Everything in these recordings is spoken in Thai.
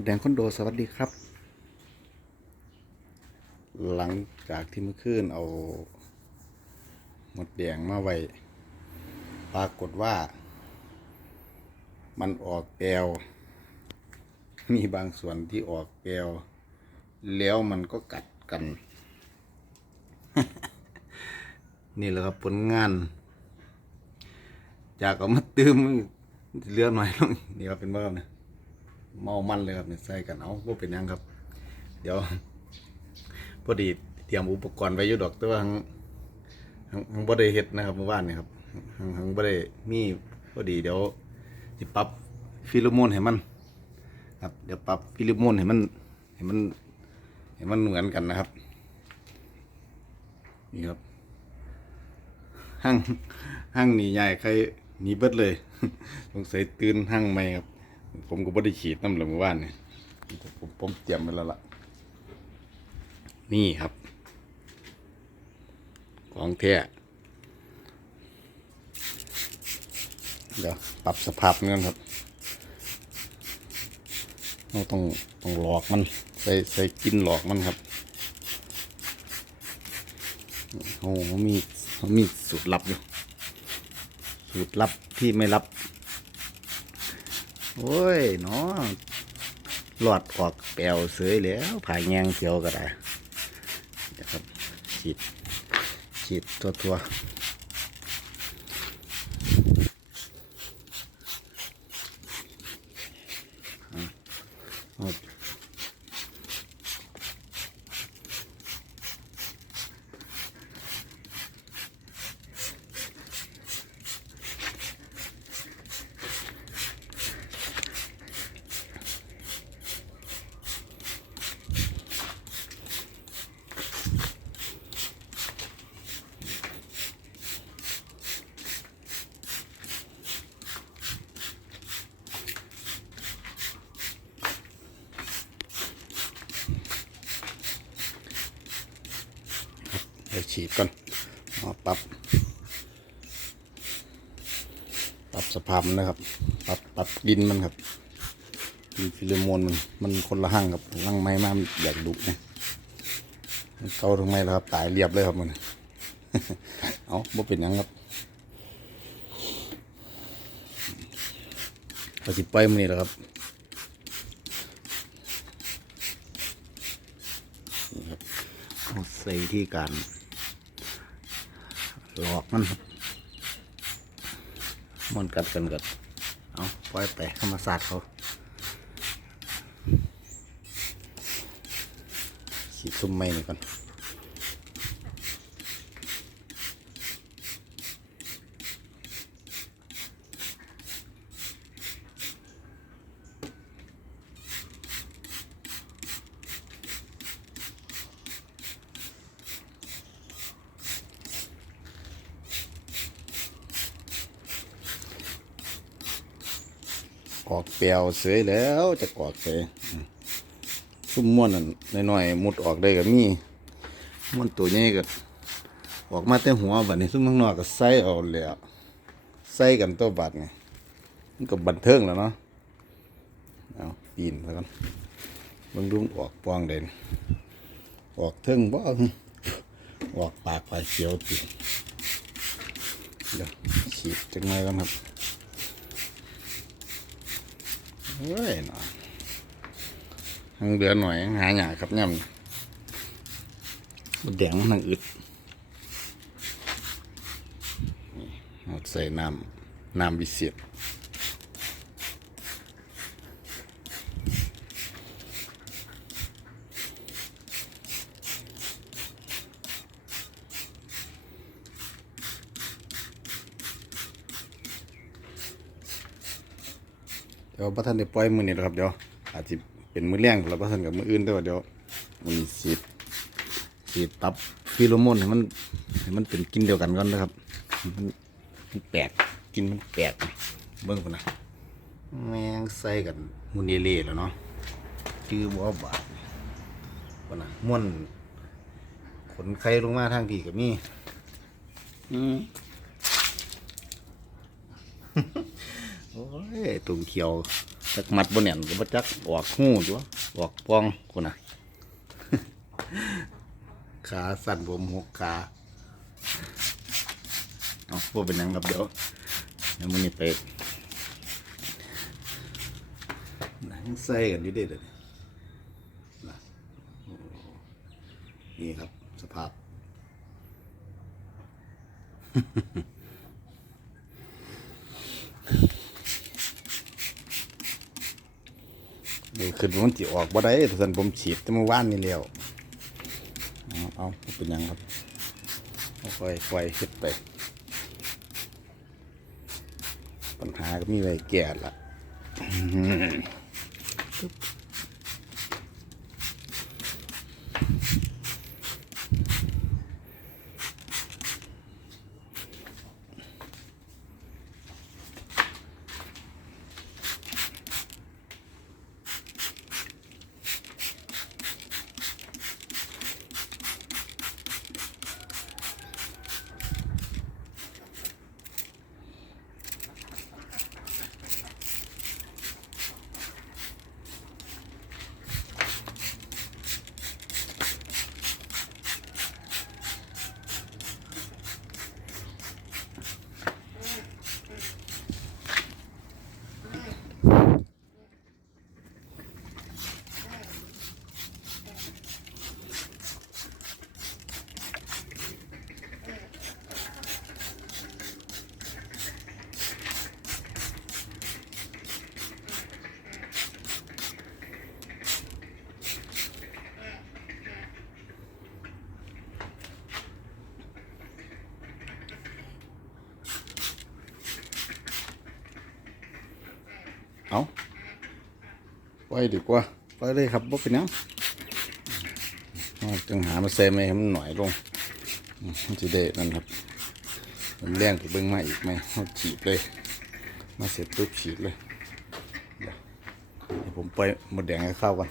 ดแดงคอนโดสวัสดีครับ หลังจากที่เมื่อคืนเอาหมดแดงมาไว้ ปรากฏว่า มันออกแปวมีบางส่วนที่ออกแปวแล้วมันก็กัดกัน นี่แหละครับผลงาน จากเอามาตื้มเลือหน่อยลงนี่ครับเป็นเมื่อเนี่ย เมามันเลยครับเนี่ยใส่กันเอาว่าเป็นยังครับ เดี๋ยวพอดีเตรียมอุปกรณ์ไว้อยู่ดอกต่ว่าหังหังหังบ่ได้เฮ็ดนะครับเมื่อวานนี่ครับหังหังบ่ได้มีพอดีเดี๋ยวสิปรับฟิโลโมนให้มัน ครับ เดี๋ยวปรับฟิโลโมนให้มันให้มันให้มันเหมือนกันนะครับนี่ครับห้างห้างหนีใหญ่ใครหนีเบิดเลยสงสัยตื่นห้างใหม่ครับ ผมก็บ่ได้ขีดน้ำเลยเมื่อวานนี่ผมผมเตรียมไว้แล้วล่ะ นี่ครับ ของแท้เดี๋ยวปรับสภาพเงินครับเราต้องต้องหลอกมัน ใส่ใส่กินหลอกมันครับโอ้โหมีมีสูตรลับอยู่ สูตรลับที่ไม่ลับ โอ้ยเนาะหลอดออกแปลวเสยแล้วผ่ายแงงเขียวก็ได้เดี๋ยวครับฉีดฉีดตัวตัว ดี๋ยวฉีดก่อนอาปรับปรับสภาพมันนะครับปรับปรับดินมันครับดินฟิโลโมนมันมันคนละห้างกับห้างไม้มามันอยากดุนะเกาทำไมล่ะครับตายเรียบเลยครับมันเอาบ่เป็นยังครับเราสิไปมันนี่แหละครับเอาใส่ที่การ หลอกมันมันกัดกันกัดเอาปล่อยไปธรรมศาสตร์เขาขีดซุ้มไม้นี่ก่อน ออกเปลวเสยแล้วจะกอดเสยซุ้มม้วนนั่นน้อยๆมุดออกได้ก็มีม้วนตัวใหญ่ก็ออกมาแต่หัวบัดนี้ซุ้มข้างนอกก็ใส่เอาแล้วใส่กันตัวบัดไงมันก็บันเทิงแล้วเนาะเอาปีนแล้วกันเบิ่งดูมันออกปองเด่นออกเทิงบ่ออกปากปลายเขียวติเดี๋ยวฉีดจังไงกันครับ เฮ้ยหน่อยทางเดือหน่อยหาหยาครับย่ำมันแดงมันนังอึดนี่เอาใส่น้ำน้ำวิเศษ เดี๋ยวพระท่านได้ปล่อยมือนี่แหละครับเดี๋ยวอาจจะเป็นมือแรงแล้วพระท่านกับมืออื่นแต่ว่าเดี๋ยวมันมีสีดสีดตับฟิโลโมนให้มันให้มันเป็นกินเดียวกันก่อนนะครับมันมันแปลกกินมันแปลกเบิ้งคนนะแมงใส่กันมุนเอเล่แล้วเนาะชื่อบัวบาดคนนะม่วนขนไข่ลงมาทางพี่กับนี่อืม โอ้ยตุ่มเขียวจักมัดบนแหนก็บ่จักออกหูจ้วออกปองคนน่ะ ขาสั่นผมหกขาเอาพวกเป็นหยังครับเดี๋ยวเดี๋ยวมันนี่ไปหนังใส่กันอยู่เด้เดี๋ยนี่ครับ สภาพ เดี๋ยวขึ้นมันจีออกบ่ได้แต่สันผมฉีดแต่เมื่อวานนี่แล้วเอาเป็นยังครับค่อยค่อยๆเฮ็ดไป ปัญหาก็มีอะไรแก่ละ ไปดีกว่าไปเลยครับบ่เป็นยังจังหามาเซมให้มันหน่อยลงอันจะเด้นั่นครับมันแรงไปเบิ่งมาอีกไหมฉีดเลย มาเสร็จปุ๊บฉีดเลยเดี๋ยวผมไปล่อยหมดแดงให้เข้ากัน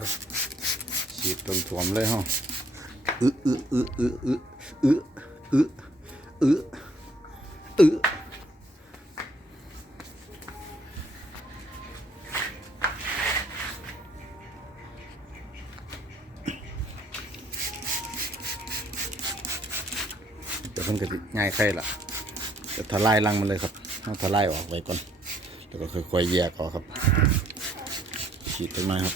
ดี๋ยวฉีดตรงถ่วมเลยฮะอึอึอึอึอึอึอึอึอึเดี๋ยวเพิ่นก็สิง่ายไข่ละจะทลายรังมันเลยครับเอาทลายออกไว้ก่อน แล้วก็ค่อยๆแยกออกครับ ฉีดต้นไม้ครับ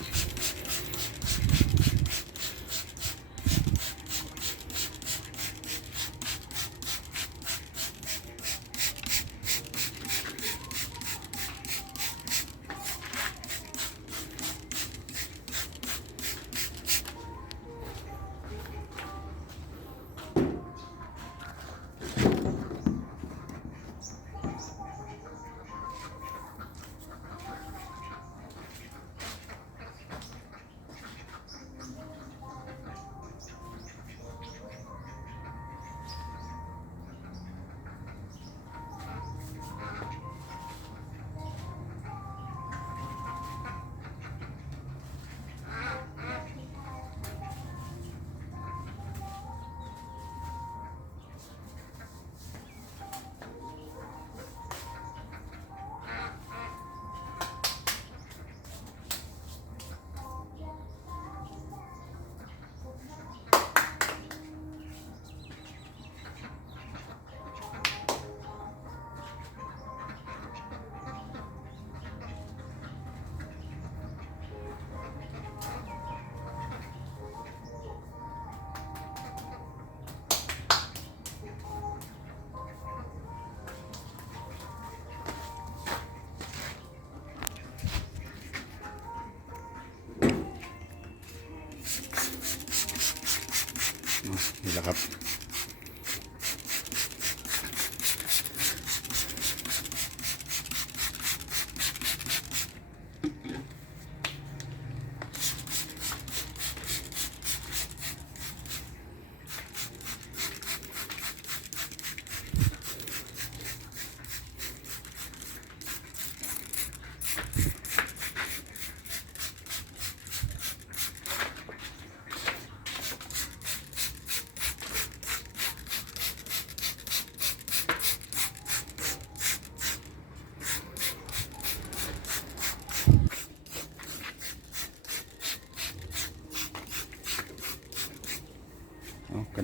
นี่แหละครับ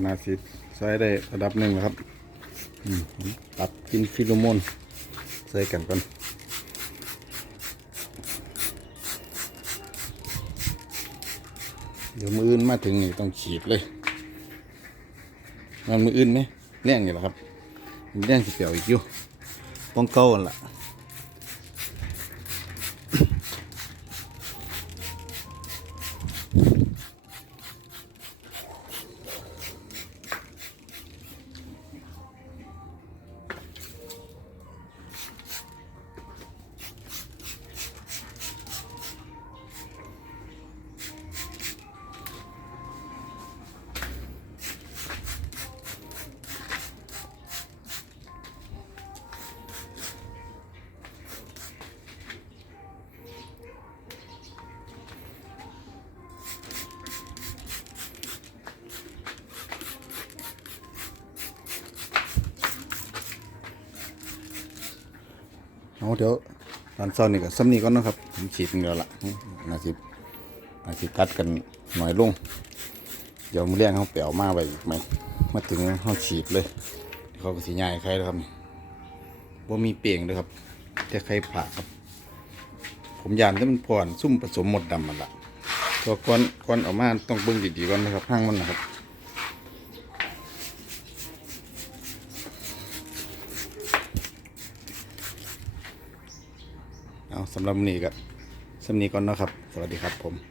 เอาสิใส่ได้ระดับหนึ่งแล้วครับตัดกินฟิโลโมนใส่กันก่อนเดี๋ยวมืออื่นมาถึงนี่ต้องฉีดเลยมันมืออื่นไหมแรงอยู่หรอครับมันแรงสิเปียวอีกอยู่ต้องเก้าอันละ เอาเดี๋ยวตอนเช้านี่ก็ซ้ำนี่ก่อนนะครับผมฉีดเงแล้วละอืมนาสินาสิตัดกันหน่อยลง เดี๋ยวมือเลี้ยงเขาเปี่ยวมาไว้อีกไหมมาถึงเขาฉีดเลยเขาก็สีใหญ่ใครแล้วครับนี่ว่ามีเปลี่ยงเลยครับแต่ใครผ่าครับ ผมยานที่มันพอนซุ่มผสมหมดดำมันละตัวก้อนก้อนออกมาต้องเบิ้งดีๆก่อนนะครับห้างมันนะครับ เอาสำหรับวันนี้ก็สำนีก่อนเนาะครับ สวัสดีครับผม